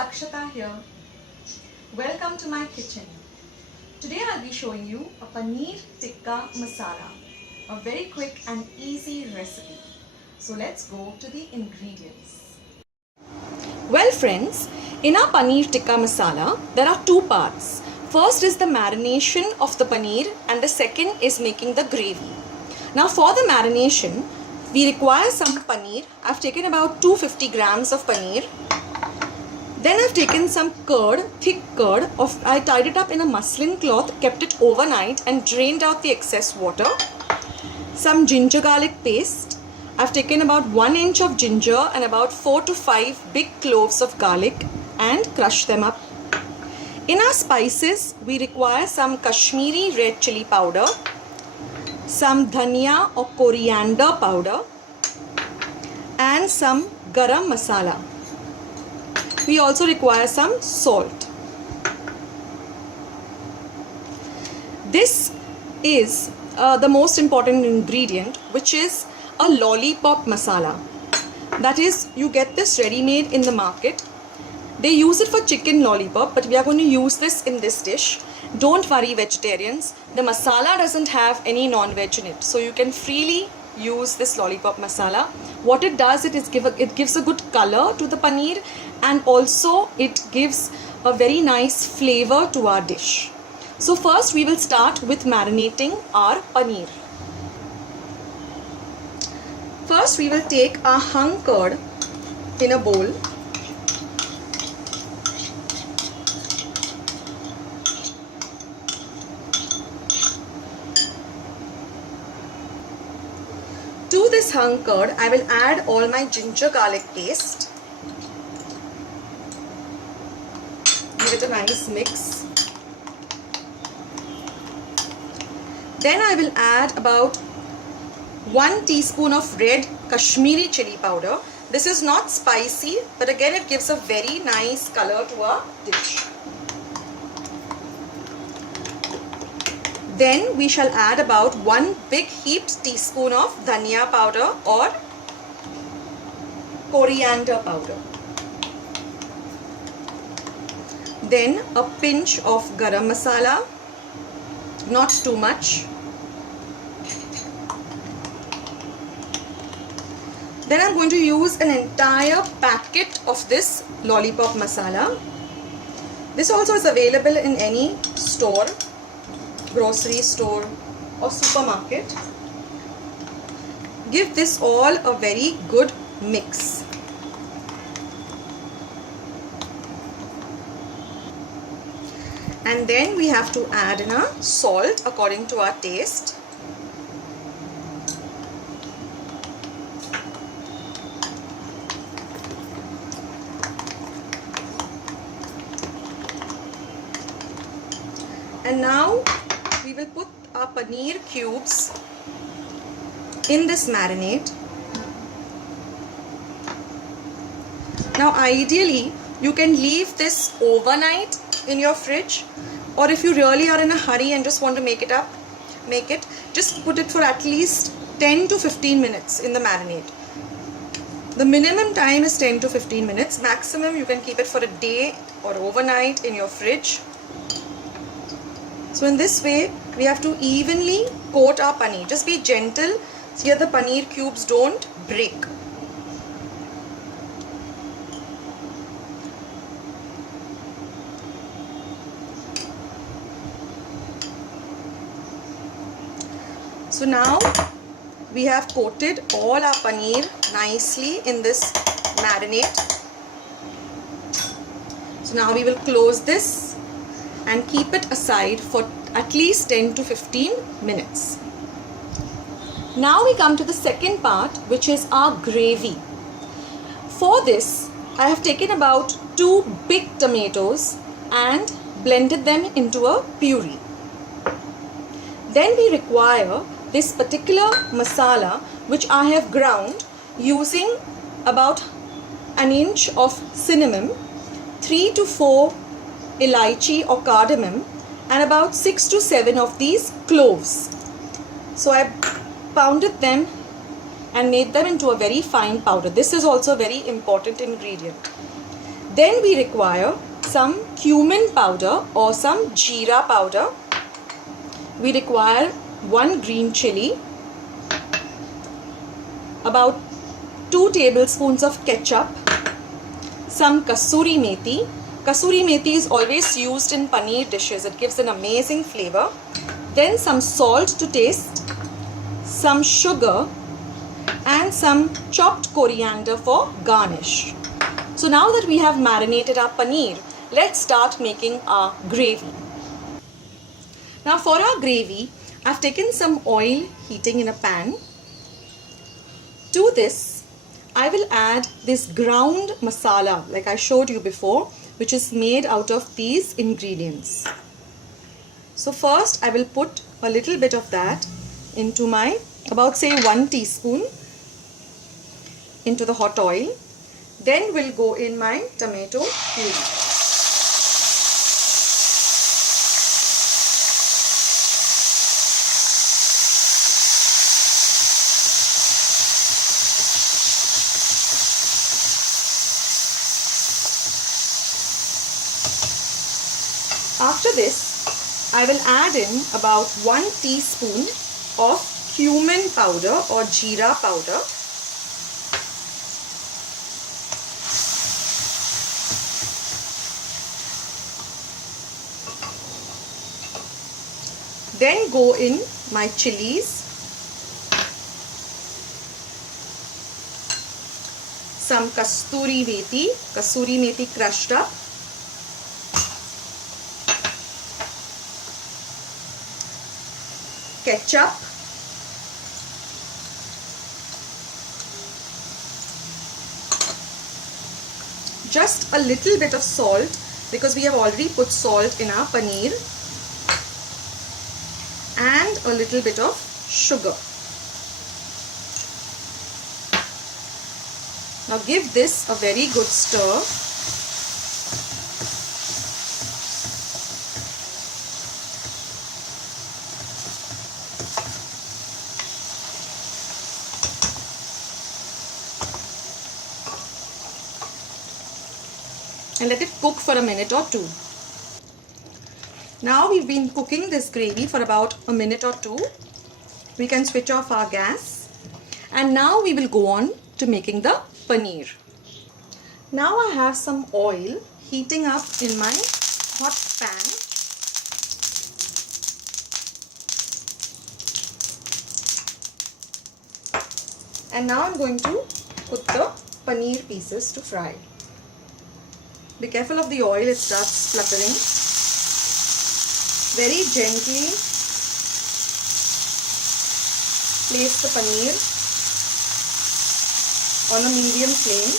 Akshata here. Welcome to my kitchen. Today I'll be showing you a Paneer Tikka Masala, a very quick and easy recipe. So let's go to the ingredients. Well friends, in our Paneer Tikka Masala, there are two parts. First is the marination of the paneer and the second is making the gravy. Now for the marination, we require some paneer. I've taken about 250 grams of paneer. Then I've taken some curd, thick curd. I tied it up in a muslin cloth, kept it overnight and drained out the excess water. Some ginger garlic paste. I've taken about 1 inch of ginger and about 4 to 5 big cloves of garlic and crushed them up. In our spices, we require some Kashmiri red chili powder, some dhania or coriander powder and some garam masala. We also require some salt. This is the most important ingredient, which is a lollipop masala. That is, you get this ready-made in the market. They use it for chicken lollipop, but we are going to use this in this dish. Don't worry vegetarians, the masala doesn't have any non-veg in it, so you can freely use this lollipop masala. What it does, it gives a good color to the paneer and also it gives a very nice flavor to our dish. So first we will start with marinating our paneer. First we will take our hung curd in a bowl. To this hung curd, I will add all my ginger garlic paste. Give it a nice mix. Then I will add about 1 teaspoon of red Kashmiri chili powder. This is not spicy, but again it gives a very nice color to our dish. Then we shall add about 1 big heaped teaspoon of dhania powder or coriander powder. Then a pinch of garam masala, not too much. Then I'm going to use an entire packet of this lollipop masala. This also is available in any store, grocery store or supermarket. Give this all a very good mix. And then we have to add in our salt according to our taste. And now we will put our paneer cubes in this marinade. Now ideally you can leave this overnight in your fridge, or if you really are in a hurry and just want to make it, just put it for at least 10 to 15 minutes in the marinade. The minimum time is 10 to 15 minutes. Maximum you can keep it for a day or overnight in your fridge. So in this way, we have to evenly coat our paneer. Just be gentle so here the paneer cubes don't break. So now we have coated all our paneer nicely in this marinade. So now we will close this and keep it aside for at least 10 to 15 minutes. Now we come to the second part, which is our gravy. For this, I have taken about 2 big tomatoes and blended them into a puree. Then we require this particular masala, which I have ground using about 1 inch of cinnamon, 3 to 4 elaichi or cardamom, and about 6 to 7 of these cloves. So I pounded them and made them into a very fine powder. This is also a very important ingredient. Then we require some cumin powder or some jeera powder. We require 1 green chili, about 2 tablespoons of ketchup, some kasuri methi. Kasuri methi is always used in paneer dishes. It gives an amazing flavor. Then some salt to taste, some sugar, and some chopped coriander for garnish. So now that we have marinated our paneer, let's start making our gravy. Now for our gravy, I've taken some oil heating in a pan. To this, I will add this ground masala like I showed you before, which is made out of these ingredients. So first I will put a little bit of that into my, about say 1 teaspoon into the hot oil. Then we'll go in my tomato puree. After this, I will add in about 1 teaspoon of cumin powder or jeera powder. Then go in my chilies, some kasuri methi crushed up, ketchup, just a little bit of salt because we have already put salt in our paneer, and a little bit of sugar. Now give this a very good stir. And let it cook for a minute or 2. Now we've been cooking this gravy for about a minute or 2. We can switch off our gas. And now we will go on to making the paneer. Now I have some oil heating up in my hot pan. And now I'm going to put the paneer pieces to fry. Be careful of the oil, it starts spluttering. Very gently place the paneer on a medium flame.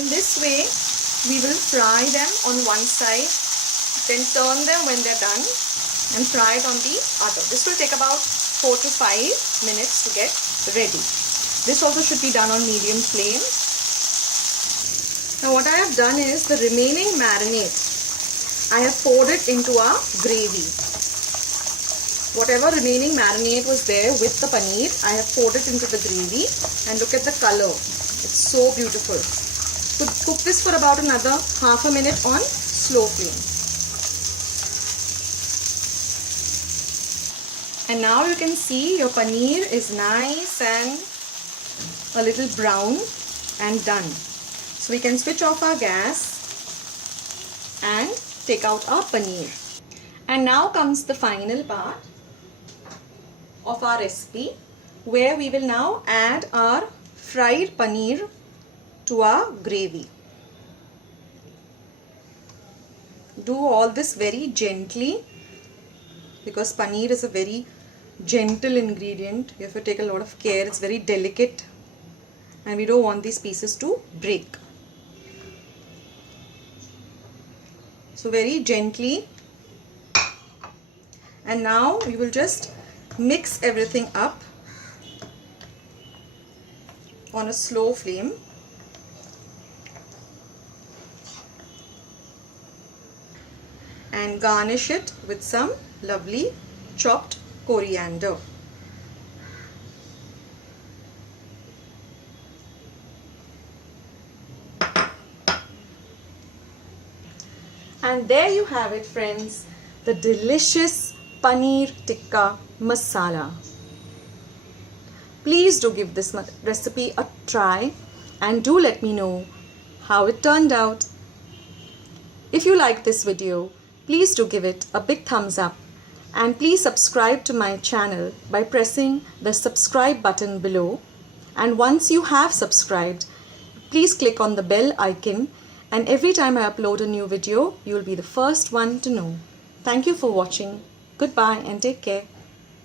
In this way, we will fry them on one side, then turn them when they're done and fry it on the other. This will take about 4 to 5 minutes to get ready. This also should be done on medium flame. Now what I have done is the remaining marinade, I have poured it into our gravy. Whatever remaining marinade was there with the paneer, I have poured it into the gravy, and look at the color. It's so beautiful. So cook this for about another half a minute on slow flame. And now you can see your paneer is nice and a little brown and done. So we can switch off our gas and take out our paneer. And now comes the final part of our recipe, where we will now add our fried paneer to our gravy. Do all this very gently because paneer is a very gentle ingredient. You have to take a lot of care. It's very delicate and we don't want these pieces to break. So very gently, and now we will just mix everything up on a slow flame. And garnish it with some lovely chopped coriander. And there you have it, friends, the delicious Paneer Tikka Masala. Please do give this recipe a try and do let me know how it turned out. If you like this video, please do give it a big thumbs up and please subscribe to my channel by pressing the subscribe button below. And once you have subscribed, please click on the bell icon, and every time I upload a new video, you will be the first one to know. Thank you for watching. Goodbye and take care.